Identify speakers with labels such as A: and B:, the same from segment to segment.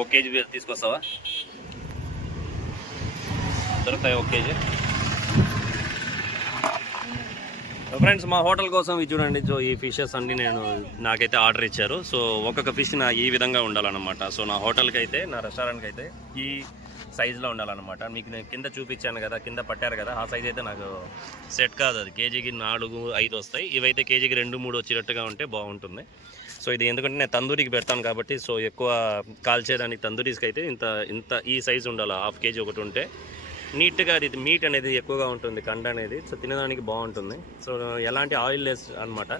A: ఒక కేజీ తీసుకొస్తావా? దొరుకుతాయి ఒక కేజీ? ఫ్రెండ్స్ మా హోటల్ కోసం ఇది చూడండి. సో ఈ ఫిషెస్ అన్ని నేను నాకైతే ఆర్డర్ ఇచ్చారు. సో ఒక్కొక్క ఫిష్ నా ఈ విధంగా ఉండాలన్నమాట. సో నా హోటల్కి అయితే నా రెస్టారెంట్కి అయితే ఈ సైజులో ఉండాలన్నమాట. మీకు నేను కింద చూపించాను కదా కింద పట్టారు కదా ఆ సైజ్ అయితే నాకు సెట్ కాదు అది. కేజీకి నాలుగు ఐదు వస్తాయి. ఇవైతే కేజీకి రెండు మూడు వచ్చేటట్టుగా ఉంటే బాగుంటుంది. సో ఇది ఎందుకంటే నేను తందూరికి పెడతాను కాబట్టి సో ఎక్కువ కాల్చేదానికి తందూరీస్కి అయితే ఇంత ఇంత ఈ సైజు ఉండాలి హాఫ్ కేజీ ఒకటి ఉంటే. నీట్గా అది మీట్ అనేది ఎక్కువగా ఉంటుంది కండ అనేది. సో తినడానికి బాగుంటుంది. సో ఎలాంటి ఆయిల్ లెస్ అనమాట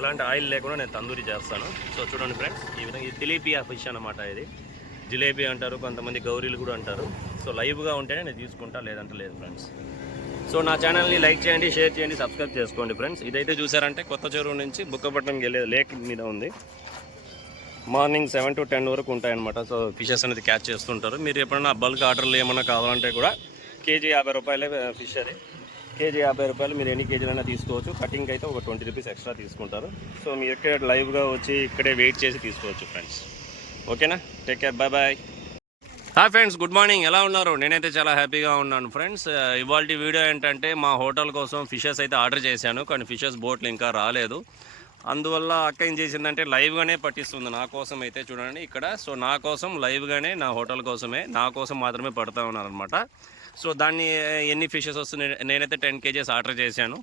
A: ఎలాంటి ఆయిల్ లేకుండా నేను తందూరి చేస్తాను. సో చూడండి ఫ్రెండ్స్ ఈ విధంగా ఇది తిలీపియా ఫిష్ అనమాట ఇది. జిలేబీ అంటారు కొంతమంది గౌరీలు కూడా అంటారు. సో లైవ్గా ఉంటేనే నేను తీసుకుంటా లేదంటే లేదు ఫ్రెండ్స్. సో నా ఛానల్ని లైక్ చేయండి షేర్ చేయండి సబ్స్క్రైబ్ చేసుకోండి ఫ్రెండ్స్. ఇదైతే చూసారంటే కొత్త చెరువు నుంచి బుక్కపట్నంకి వెళ్ళే లేక్ మీద ఉంది. మార్నింగ్ సెవెన్ టు టెన్ వరకు ఉంటాయన్నమాట. సో ఫిషెస్ అనేది క్యాచ్ చేస్తుంటారు. మీరు ఎప్పుడైనా బల్క్ ఆర్డర్లు ఏమైనా కావాలంటే కూడా కేజీ యాభై రూపాయలే ఫిష్ అది. కేజీ యాభై రూపాయలు మీరు ఎన్ని కేజీలైనా తీసుకోవచ్చు. కటింగ్ అయితే ఒక ట్వంటీ రూపీస్ ఎక్స్ట్రా తీసుకుంటారు. సో మీరు ఇక్కడ లైవ్గా వచ్చి ఇక్కడే వెయిట్ చేసి తీసుకోవచ్చు ఫ్రెండ్స్. ఓకేనా? Take care. Bye bye. Hi friends good morning. ఎలా ఉన్నారు? నేనైతే చాలా హ్యాపీగా ఉన్నాను ఫ్రెండ్స్. ఇవాళ వీడియో ఏంటంటే మా హోటల్ కోసం ఫిషెస్ అయితే ఆర్డర్ చేశాను కానీ ఫిషెస్ బోట్లు ఇంకా రాలేదు. అందువల్ల అక్క ఏం చేసిందంటే లైవ్గానే పట్టిస్తుంది నా కోసం అయితే చూడండి ఇక్కడ. సో నా కోసం లైవ్గానే నా హోటల్ కోసమే నా కోసం మాత్రమే పడతా ఉన్నారనమాట సో దాన్ని ఎన్ని ఫిషెస్ వస్తున్నాయి నేనైతే టెన్ కేజెస్ ఆర్డర్ చేశాను.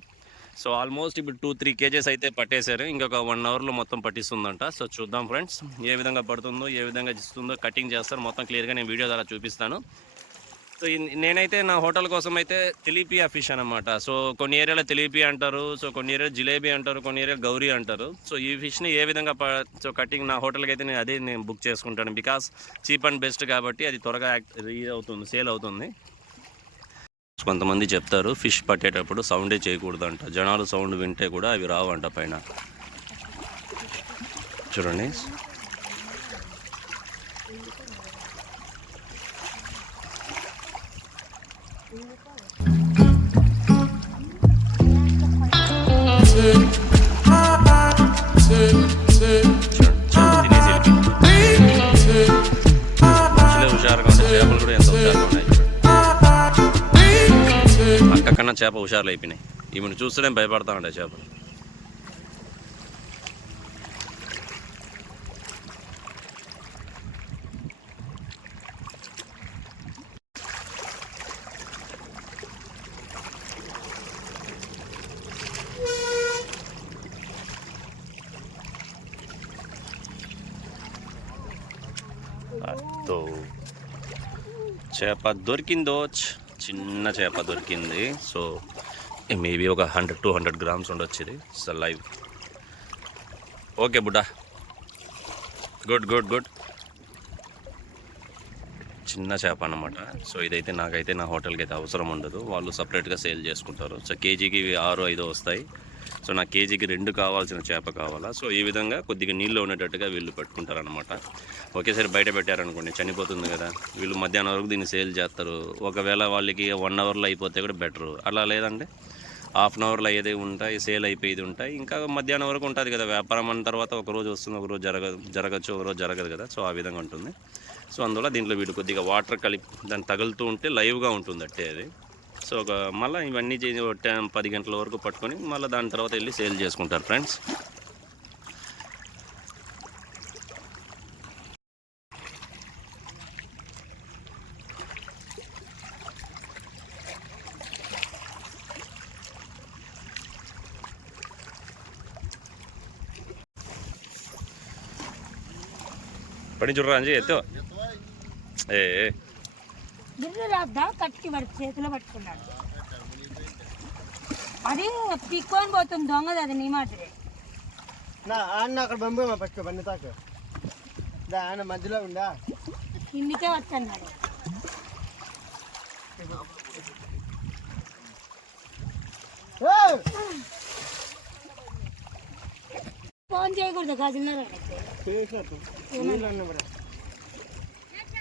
A: సో ఆల్మోస్ట్ ఇప్పుడు టూ త్రీ కేజెస్ అయితే పట్టేశారు. ఇంకొక వన్ అవర్లో మొత్తం పట్టిస్తుందంట. సో చూద్దాం ఫ్రెండ్స్ ఏ విధంగా పడుతుందో ఏ విధంగా ఇస్తుందో కటింగ్ చేస్తారు. మొత్తం క్లియర్గా నేను వీడియో ద్వారా చూపిస్తాను. సో నేనైతే నా హోటల్ కోసం అయితే తెలిపియా ఫిష్ అనమాట సో కొన్ని ఏరియాలో తెలిపి అంటారు సో కొన్ని ఏరియాలో జిలేబీ అంటారు కొన్ని ఏరియాలో గౌరీ అంటారు. సో ఈ ఫిష్ని ఏ విధంగా సో కటింగ్ నా హోటల్కి అయితే నేను అదే నేను బుక్ చేసుకుంటాను. బికాస్ చీప్ అండ్ బెస్ట్ కాబట్టి అది త్వరగా యాక్ట్ ఇది అవుతుంది సేల్ అవుతుంది. కొంతమంది చెప్తారు ఫిష్ పట్టేటప్పుడు సౌండే చేయకూడదు అంట జనాలు సౌండ్ వింటే కూడా అవి రావంట పైన. చూడండి. చూడండి, చూడండి. చేప హుషారులు అయిపోయినాయి ఈమెను చూస్తేనే భయపడతానండి ఆ చేపలు. చేప దొరికిందోచ్. చిన్న చేప దొరికింది. సో మేబీ ఒక హండ్రెడ్ టూ హండ్రెడ్ గ్రామ్స్ ఉండొచ్చు ఇది. So live okay Budda. Good good good. చిన్న చేప అన్నమాట. సో ఇదైతే నాకైతే నా హోటల్కి అయితే అవసరం ఉండదు. వాళ్ళు సపరేట్గా సేల్ చేసుకుంటారు. సో కేజీకి ఇవి ఆరు ఐదు వస్తాయి. సో నాకు కేజీకి రెండు కావాల్సిన చేప కావాలా? సో ఈ విధంగా కొద్దిగా నీళ్ళు ఉండేటట్టుగా వీళ్ళు పెట్టుకుంటారనమాట ఒకేసారి బయట పెట్టారనుకోండి చనిపోతుంది కదా. వీళ్ళు మధ్యాహ్నం వరకు దీన్ని సేల్ చేస్తారు. ఒకవేళ వాళ్ళకి వన్ అవర్లో అయిపోతే కూడా బెటరు. అలా లేదంటే హాఫ్ అన్ అవర్లో అయ్యేది ఉంటాయి సేల్ అయిపోయేది ఉంటాయి. ఇంకా మధ్యాహ్నం వరకు ఉంటుంది కదా వ్యాపారం అన్న తర్వాత ఒక రోజు వస్తుంది ఒక రోజు జరగదు జరగచ్చు ఒక రోజు జరగదు కదా. సో ఆ విధంగా ఉంటుంది. సో అందువల్ల దీంట్లో వీడు కొద్దిగా వాటర్ కలిపి దాన్ని తగులుతూ ఉంటే లైవ్గా ఉంటుంది అట్టే అది. సో ఒక మళ్ళీ ఇవన్నీ చేసి ఒక టెన్ పది గంటల వరకు పట్టుకొని మళ్ళీ దాని తర్వాత వెళ్ళి సేల్ చేసుకుంటారు ఫ్రెండ్స్. పడి చూడరా అంజీ ఎత్తో. ఏ. ఏ.
B: బిర్రు రాద్దా? కట్టి వాడి చేతిలో పట్టుకున్నాడు. అది పిక్కొని పోతుంది దొంగది అది నీ మాదిరి.
C: నా అన్న అక్కడ పంపే మా పట్టుకో బండి తాకు. దా ఆయన మధ్యలో ఉందా
B: కిందికే వస్తున్నాడు! ఫోన్ చేయకూడదు గదిన్నర
C: చేసినట్టు నీళ్ళు అన్న మరి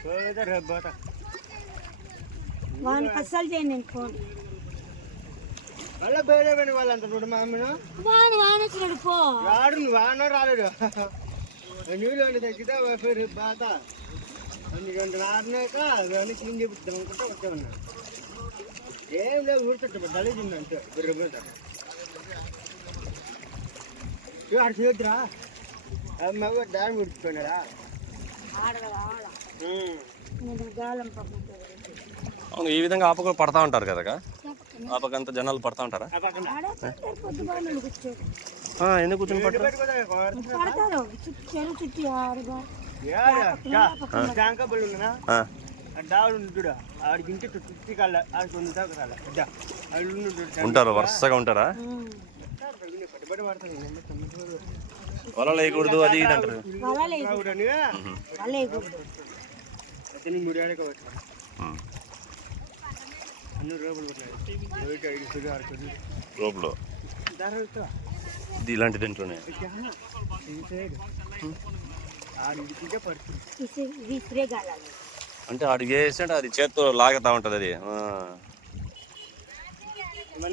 C: పోయేదే రేపు పోతా
B: వానికి అస్సలు చేయండి నేను ఫోన్
C: మళ్ళీ పేరే పని వాళ్ళంత చూడు మా అమ్మను
B: వాని వాన వచ్చినాడు పో
C: రాడు నువ్వు వాన రాలేడు నీళ్ళు అని తగ్గితే రేపు పోతా రెండు గంటలు ఆడినాక అవన్నీ క్లీన్ చేపిద్దాం అనుకుంటే వచ్చే ఉన్నా ఏం లేదు ఊరుతుంటే గలీజ్ ఉంది అంతే బిర్రపోతా ఆడ చేద్దురా మగ దాని ఉడికిపోయినారా
B: ఆడదా ఆడ నేను గాలం పక్కన
A: అవును ఈ విధంగా ఆపకు పడతా ఉంటారు కదా ఆపకంతా జనాలు పడతా ఉంటారా? ఎందుకు కూర్చొని
B: పడతారు?
A: ఉంటారు వరుసగా ఉంటారా? వలలు వేయకూడదు అది ఇది అంటారు.
B: వల లేదు
C: అవుతా
A: ఇది ఇలాంటి దీంట్లోనే. అంటే అడిగి వేసినట్టు అది చేత్తో లాగుతా ఉంటుంది అది. ఆ.
C: మన